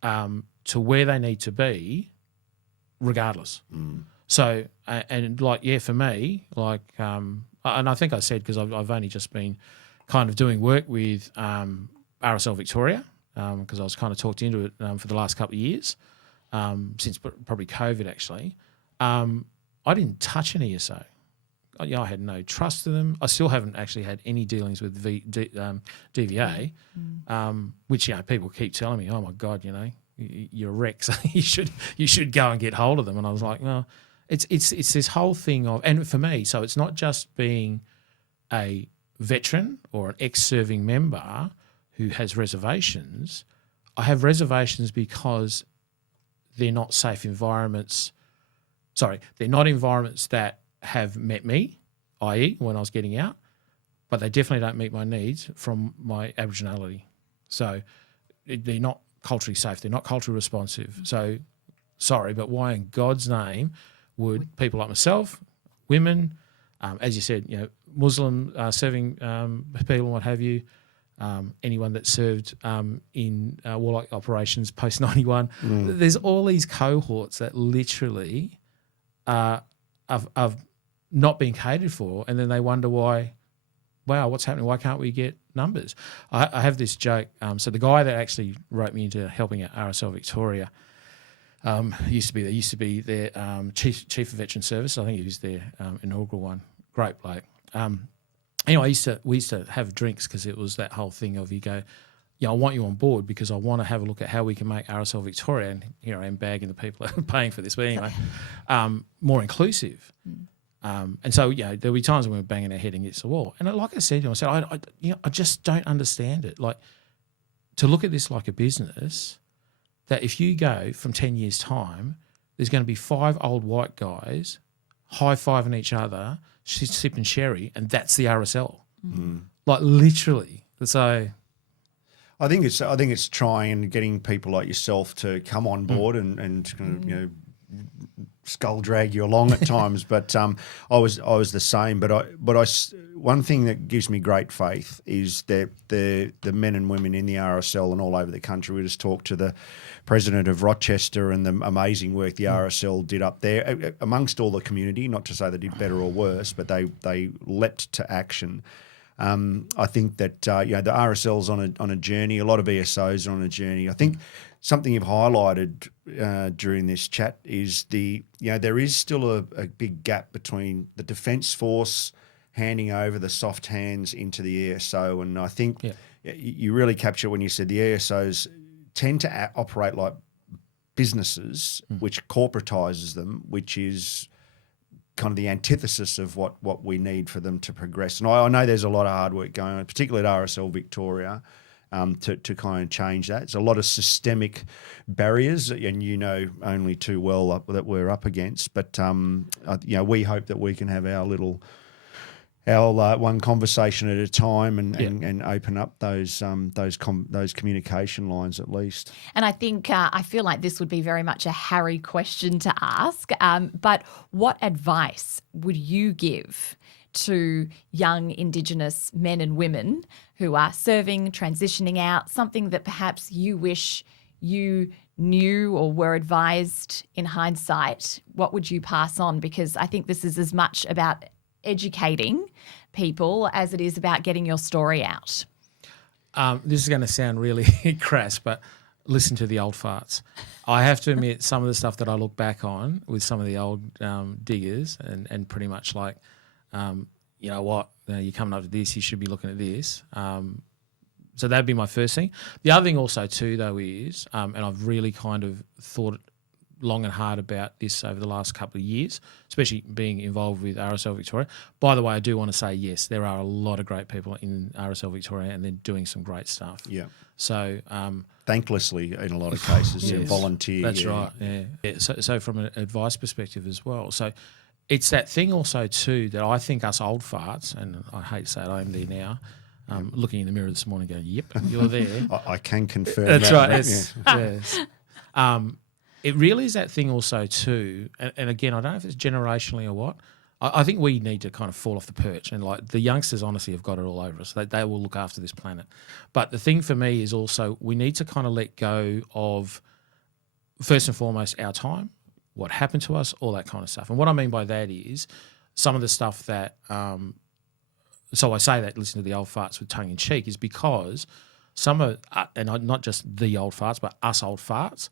to where they need to be, regardless. So for me, and I think I said, because I've only just been kind of doing work with RSL Victoria, because I was kind of talked into it for the last couple of years, since probably COVID actually. I didn't touch an ESO. I had no trust to them. I still haven't actually had any dealings with DVA, which people keep telling me, oh my God, you're a wreck, so you should go and get hold of them. And I was like, no, it's this whole thing of, and for me, so it's not just being a veteran or an ex-serving member who has reservations. I have reservations because they're not safe environments. Sorry, they're not environments that have met me, i.e. when I was getting out, but they definitely don't meet my needs from my Aboriginality. So they're not culturally safe. They're not culturally responsive. So sorry, but why in God's name would people like myself, women, as you said, Muslim serving people and what have you, anyone that served in warlike operations post 91. There's all these cohorts that literally are not being catered for, and then they wonder why. Wow, what's happening? Why can't we get numbers? I have this joke. So the guy that actually wrote me into helping at RSL Victoria used to be their chief of veteran service. I think he was their inaugural one. Great bloke. Anyway, we used to have drinks because it was that whole thing of you go, I want you on board because I want to have a look at how we can make RSL Victoria, and here I am bagging the people that are paying for this, but anyway, more inclusive. And so, there'll be times when we're banging our head against the wall. And like I said to him, I just don't understand it. Like, to look at this like a business, that if you go from 10 years' time, there's going to be 5 old white guys high-fiving each other, sipping sherry, and that's the RSL. Like, literally. So I think it's trying and getting people like yourself to come on board and kind of, skull drag you along at times, but I was the same. But one thing that gives me great faith is that the men and women in the RSL and all over the country. We just talked to the president of Rochester and the amazing work the RSL did up there amongst all the community. Not to say they did better or worse, but they leapt to action. I think that the RSL's on a journey. A lot of ESOs are on a journey. I think something you've highlighted during this chat is there is still a big gap between the Defence Force handing over the soft hands into the ESO, and I think you really capture when you said the ESOs tend to operate like businesses, which corporatises them, which is kind of the antithesis of what we need for them to progress. And I know there's a lot of hard work going on, particularly at RSL Victoria, to kind of change that. It's a lot of systemic barriers, and only too well that we're up against. But we hope that we can have our one conversation at a time and open up those communication lines at least. And I think I feel like this would be very much a Harry question to ask. But what advice would you give to young Indigenous men and women who are serving, transitioning out, something that perhaps you wish you knew or were advised in hindsight? What would you pass on? Because I think this is as much about educating people as it is about getting your story out. This is going to sound really crass, but listen to the old farts. I have to admit, some of the stuff that I look back on with some of the old diggers and pretty much like, you're coming up to this, you should be looking at this. So that'd be my first thing. The other thing also too, though, is, and I've really kind of thought long and hard about this over the last couple of years, especially being involved with RSL Victoria. By the way, I do want to say, yes, there are a lot of great people in RSL Victoria and they're doing some great stuff. Yeah. So thanklessly in a lot of cases, yes, volunteer. That's right, yeah. So from an advice perspective as well. So it's that thing also too that I think us old farts, and I hate to say it, I am there now, looking in the mirror this morning going, yep, you're there. I can confirm that's that. Right, yes. It really is that thing also too, and again, I don't know if it's generationally or what. I think we need to kind of fall off the perch, and like the youngsters honestly have got it all over us. They will look after this planet. But the thing for me is also we need to kind of let go of, first and foremost, our time, what happened to us, all that kind of stuff. And what I mean by that is some of the stuff that, so I say that, listen to the old farts with tongue in cheek, is because some of, and not just the old farts, but us old farts,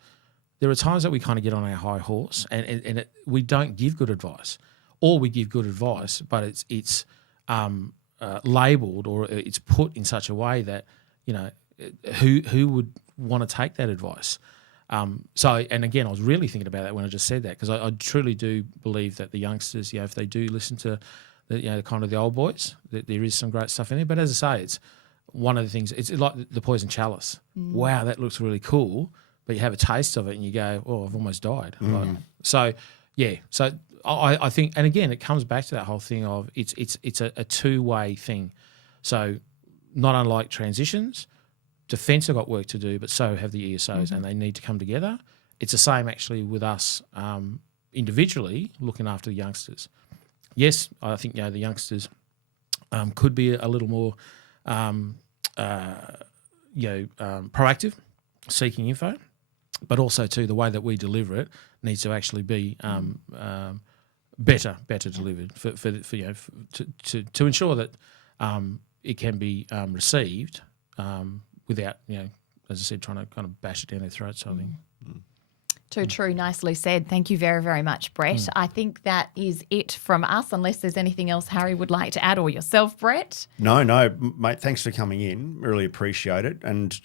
there are times that we kind of get on our high horse and we don't give good advice, or we give good advice, but it's labelled or it's put in such a way that, who would want to take that advice? And again, I was really thinking about that when I just said that, because I truly do believe that the youngsters, if they do listen to the kind of the old boys, that there is some great stuff in there. But as I say, it's one of the things, it's like the poison chalice. Wow, that looks really cool. But you have a taste of it and you go, oh, I've almost died. Like, so I think, and again, it comes back to that whole thing of it's a two-way thing. So not unlike transitions, Defence have got work to do, but so have the ESOs, and they need to come together. It's the same actually with us individually looking after the youngsters. Yes, I think the youngsters could be a little more proactive, seeking info, but also too the way that we deliver it needs to actually be better delivered to ensure that it can be received without, as I said, trying to kind of bash it down their throats, sort of thing. Too true. Nicely said. Thank you very, very much, Brett. I think that is it from us, unless there's anything else Harry would like to add, or yourself, Brett. No, mate. Thanks for coming in. Really appreciate it. And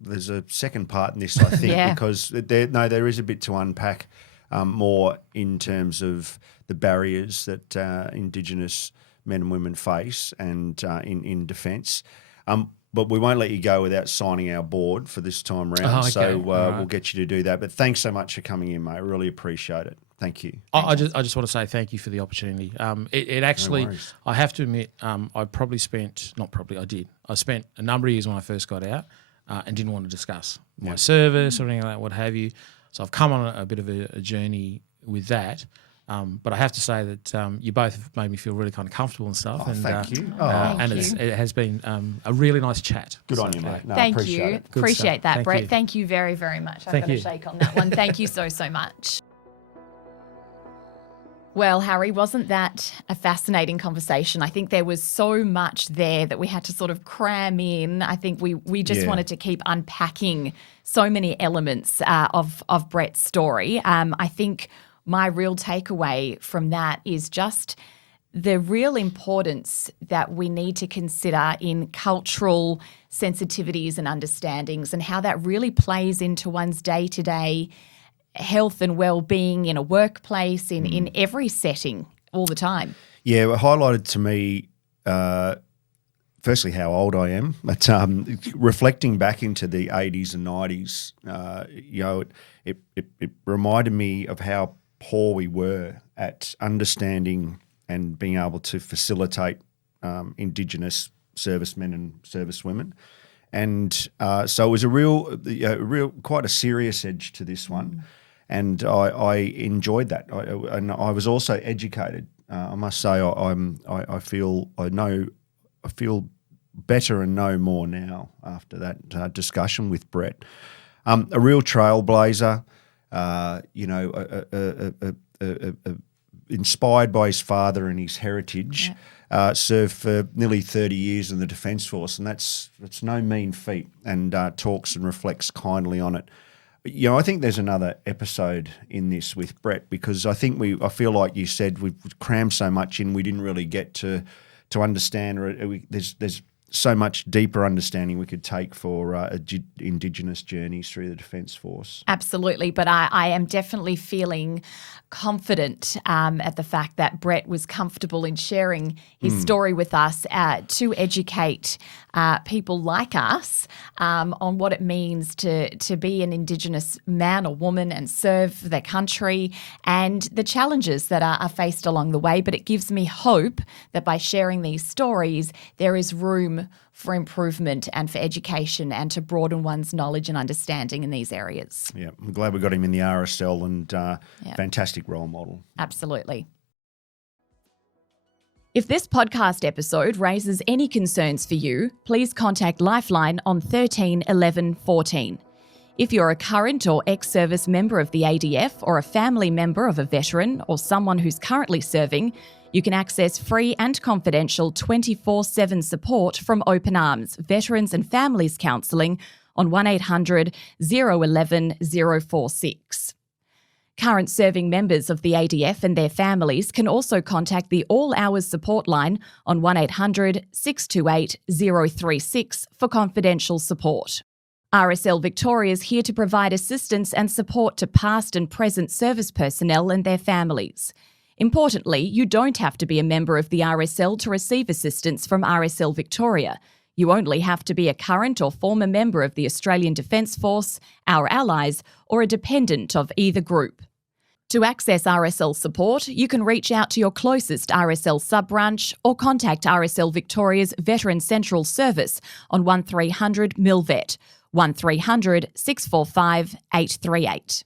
there's a second part in this, I think, because there is a bit to unpack more in terms of the barriers that Indigenous men and women face, and in defence. But we won't let you go without signing our board for this time round. Oh, okay. So right. We'll get you to do that. But thanks so much for coming in, mate. I really appreciate it. Thank you. I just want to say thank you for the opportunity. It actually, No worries. I have to admit, I spent a number of years when I first got out and didn't want to discuss my service or anything like that, what have you. So I've come on a bit of a journey with that. But I have to say that you both have made me feel really kind of comfortable and stuff. Oh, and, thank you. And it has been a really nice chat. Good on you, mate. No, Thank appreciate you. it. Appreciate that, Thank Brett. you. Thank you very, very much. I'm Thank going to you. shake on that one. Thank you so much. Well, Harry, wasn't that a fascinating conversation? I think there was so much there that we had to sort of cram in. I think we just wanted to keep unpacking so many elements of Brett's story. I think my real takeaway from that is just the real importance that we need to consider in cultural sensitivities and understandings, and how that really plays into one's day-to-day health and well-being in a workplace, in every setting, all the time. Yeah, it highlighted to me, firstly, how old I am, but reflecting back into the 80s and 90s, it reminded me of how poor we were at understanding and being able to facilitate Indigenous servicemen and servicewomen. And so it was a real, quite a serious edge to this one. And I enjoyed that. And I was also educated. I must say, I feel better and know more now after that discussion with Brett. A real trailblazer, inspired by his father and his heritage, served for nearly 30 years in the Defence Force, and that's no mean feat, and talks and reflects kindly on it. I think there's another episode in this with Brett, because I feel like you said we've crammed so much in, we didn't really get to understand, or there's so much deeper understanding we could take for Indigenous journeys through the Defence Force. Absolutely, but I am definitely feeling confident at the fact that Brett was comfortable in sharing his story with us to educate people like us on what it means to be an Indigenous man or woman and serve their country, and the challenges that are faced along the way. But it gives me hope that by sharing these stories, there is room for improvement and for education, and to broaden one's knowledge and understanding in these areas. Yeah, I'm glad we got him in the RSL, and fantastic role model. Absolutely. If this podcast episode raises any concerns for you, please contact Lifeline on 13 11 14. If you're a current or ex-service member of the ADF, or a family member of a veteran or someone who's currently serving, you can access free and confidential 24/7 support from Open Arms, Veterans and Families Counselling on 1800 011 046. Current serving members of the ADF and their families can also contact the All Hours Support Line on 1800 628 036 for confidential support. RSL Victoria is here to provide assistance and support to past and present service personnel and their families. Importantly, you don't have to be a member of the RSL to receive assistance from RSL Victoria. You only have to be a current or former member of the Australian Defence Force, our allies, or a dependent of either group. To access RSL support, you can reach out to your closest RSL sub-branch or contact RSL Victoria's Veteran Central Service on 1300 MILVET, 1300 645 838.